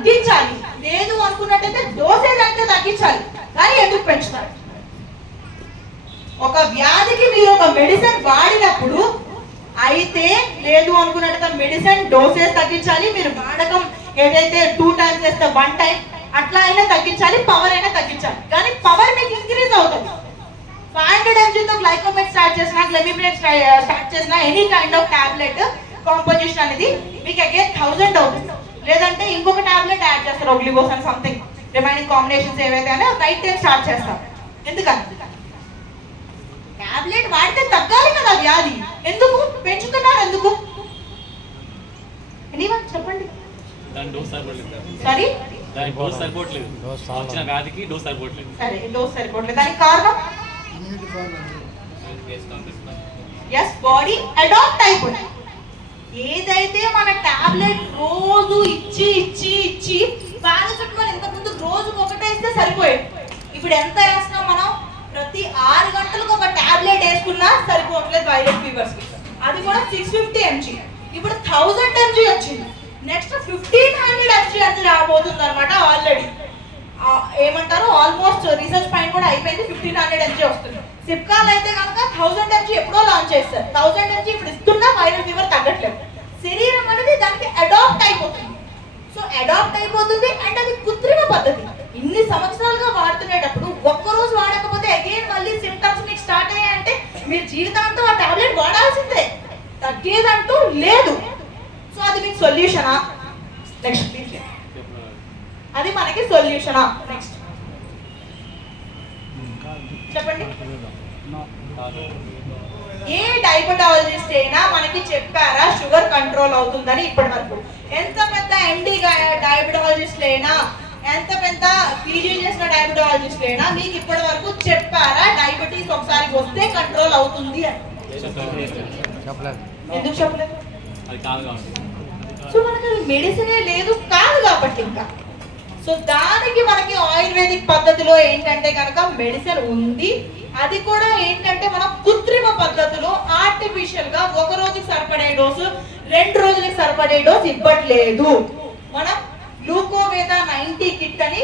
తగ్గించాలి, లేదు అనుకున్నట్టయితే డోసేజ్ అంటే తగ్గించాలి. కానీ ఎందుకు పెంచుతారు? ఒక వ్యాధికి మీరు ఒక మెడిసిన్ వాడినప్పుడు అయితే లేదు అనుకున్నట్టుగా మెడిసిన్ డోసేజ్ తగ్గించాలి, మీరు వాడకం ఏదైతే 2 times చేస్తే 1 time అట్లా అయినా తగ్గించాలి, పవర్ అయినా తగ్గించాలి. కానీ పవర్ మీకు ఇంక్రీజ్ అవుతుంది. 500 mg తో గ్లైకోమెట్ స్టార్ట్ చేసినా, గ్లెమిబ్రేట్ స్టార్ట్ చేసినా, any kind of tablet composition అనేది మీకు అగైన్ 1000 అవుతుంది. లేదంటే ఇంకొక టాబ్లెట్ యాడ్ చేస్తారు, గ్లూకోజ్ సంథింగ్ రిమైనింగ్ కాంబినేషన్స్ ఏవైతే అని నైట్ టైం స్టార్ట్ చేస్తాం. ఎందుకంటే టాబ్లెట్ వాడితే తగ్గాలి కదా వ్యాధి, ఎందుకు పెంచుతున్నారు? ఎందుకు? చెప్పండి. సరే డోస్ సరిపోవట్లేదు, వచ్చిన వ్యాధికి డోస్ సరిపోవట్లేదు. సరే డోస్ సరిపోవట్లేదు, దానికి కారణం ఎస్ బాడీ అడాప్ట్ అయిపోయింది. ఏదైతే మన టాబ్లెట్ రోజు ఇచ్చి ఇచ్చి ఇచ్చి పారాసెటమాల్ ఇంతకుముందు రోజుకు ఒకటే ఇస్తే సరిపోయేది. ఇప్పుడు ఎంత వేస్తున్నాం మనం? ప్రతి 6 గంటలకు ఒక టాబ్లెట్ వేసుకున్నా సరిపోవట్లేదు వైరల్ ఫీవర్స్ కి. అది కూడా 650 mg, ఇప్పుడు 1000 mg వచ్చింది. నెక్స్ట్ 1500 mg అని రాబోతుంది అనమాట. ఆల్రెడీ ఏమంటారు, ఆల్మోస్ట్ రీసెర్చ్ పైన కూడా అయిపోయింది. 1500 mg వస్తుంది. సిప్కాల్ అయితే కనుక 1000 mg ఎప్పుడో లాంచ్ చేస్తారు. 1000 mg ఇప్పుడు ఇస్తున్నా వైరల్ ఫీవర్ తగ్గట్లేదు. శరీరం అనేది దానికి అడాప్ట్ అయిపోతుంది. సో అడాప్ట్ అయిపోతుంది అంటే అది కృత్రిమ పద్ధతి. ఇన్ని సంవత్సరాలుగా వాడుతునేటప్పుడు ఒక్కరోజు వాడకపోతే అగైన్ మళ్ళీ సిమ్టమ్స్ మీకు స్టార్ట్ అయ్యాయంటే మీరు జీవితాంతం ఆ టాబ్లెట్ వాడాల్సిందే, తగ్గేదంటూ లేదు. సో అది మీకు సొల్యూషనా? Next please. అది మనకి సొల్యూషనా? నెక్స్ట్ చెప్పండి. ఏ డయాబెటాలజిస్ట్ అయినా మనకి చెప్పారా షుగర్ కంట్రోల్ అవుతుందని? ఇప్పటి వరకు ఎంత పెద్ద ఎండి డయాబెటాలజిస్ట్ అయినా, ఎంత పెద్ద పీజీ చేసిన డయాబెటాలజిస్ట్ అయినా మీకు ఇప్పటి వరకు చెప్పారా డయాబెటీస్ ఒకసారి వస్తే కంట్రోల్ అవుతుంది అని? ఎందుకు చెప్పలేదు? సో మనకి మెడిసినే లేదు కాదు కాబట్టి ఇంకా. సో దానికి మనకి ఆయుర్వేదిక్ పద్ధతిలో ఏంటంటే కనుక మెడిసిన్ ఉంది. అది కూడా ఏంటంటే మనం కృత్రిమ పద్ధతిలో ఆర్టిఫిషియల్ గా ఒక రోజుకి సరిపడే డోసు 2 రోజులకి సరిపడే డోసు ఇవ్వట్లేదు. మనం గ్లూకోవేదా 90 కిట్ అని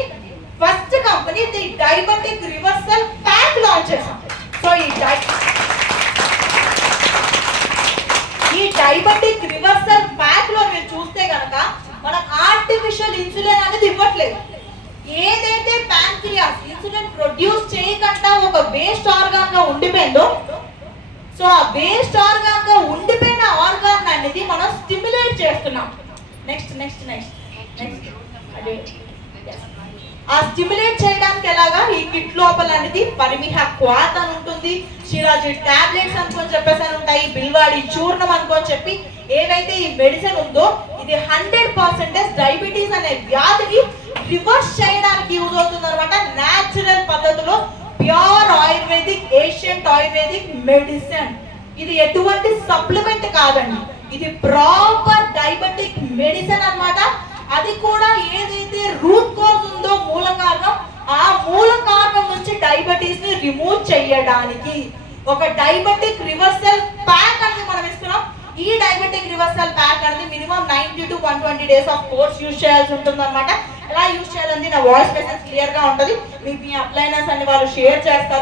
first company the diabetic reversal pack launch చేసాం. సో ఈ డయాబెటిక్ రివర్సల్ ప్యాక్ లో మీరు చూస్తే కనుక మనం ఆర్టిఫిషియల్ ఇన్సులిన్ అనేది ఇవ్వట్లేదు. ఏదైతే ప్యాంక్రియాస్ ఇన్సులిన్ ప్రొడ్యూస్ చేయకుండా ఒక వేస్ట్ ఆర్గాన్ గా ఉండిపోయిందో, సో ఆ వేస్ట్ ఆర్గాన్ గా ఉండిపోయిన ఆర్గాన్ అనేది మనం స్టిమ్యులేట్ చేస్తున్నాం. నెక్స్ట్ నెక్స్ట్ నెక్స్ట్ నెక్స్ట్ అదే ఆ స్టిమ్యులేట్ చేయడానికి ఎలాగా ఈ కిట్ లోపల అనేది పరిమిహ క్వాత్ అని ఉంటుంది, షిరాజీ టాబ్లెట్స్ అనుకొని చెప్పేసి అని ఉంటాయి, బిల్వాడి చూర్ణం అనుకొని చెప్పి ఏవైతే ఈ మెడిసిన్ ఉందో ఇది 100% డయాబెటీస్ అనే వ్యాధిని రివర్స్ చేయడానికి యూజ్ అవుతుంది అనమాట. న్యాచురల్ పద్ధతిలో pure ayurvedic, ancient ayurvedic medicine. ఇది ఎటువంటి సప్లిమెంట్ కాదండి, ఇది ప్రాపర్ డయాబెటిక్ మెడిసిన్ అన్నమాట. అది కూడా ఏదైతే రూట్ కాజ్ ఉందో మూల కారణం, ఆ మూల కారణం నుంచి డయాబెటీస్ ని రిమూవ్ చేయడానికి ఒక డయాబెటిక్ రివర్సల్ ప్యాక్ అనేది మనం ఇస్తున్నాం. ఈ డయాబెటిక్ రివర్సల్ ప్యాక్ అనేది minimum 90 to 120 days of course use చేయాల్సి ఉంటుంది అనమాట. ఎలా యూజ్ చేయాలని నా వాయిస్ మెసేజ్ క్లియర్ గా ఉంటుంది, మీకు మీ అప్లైనర్స్ అన్ని వాళ్ళు షేర్ చేస్తారు.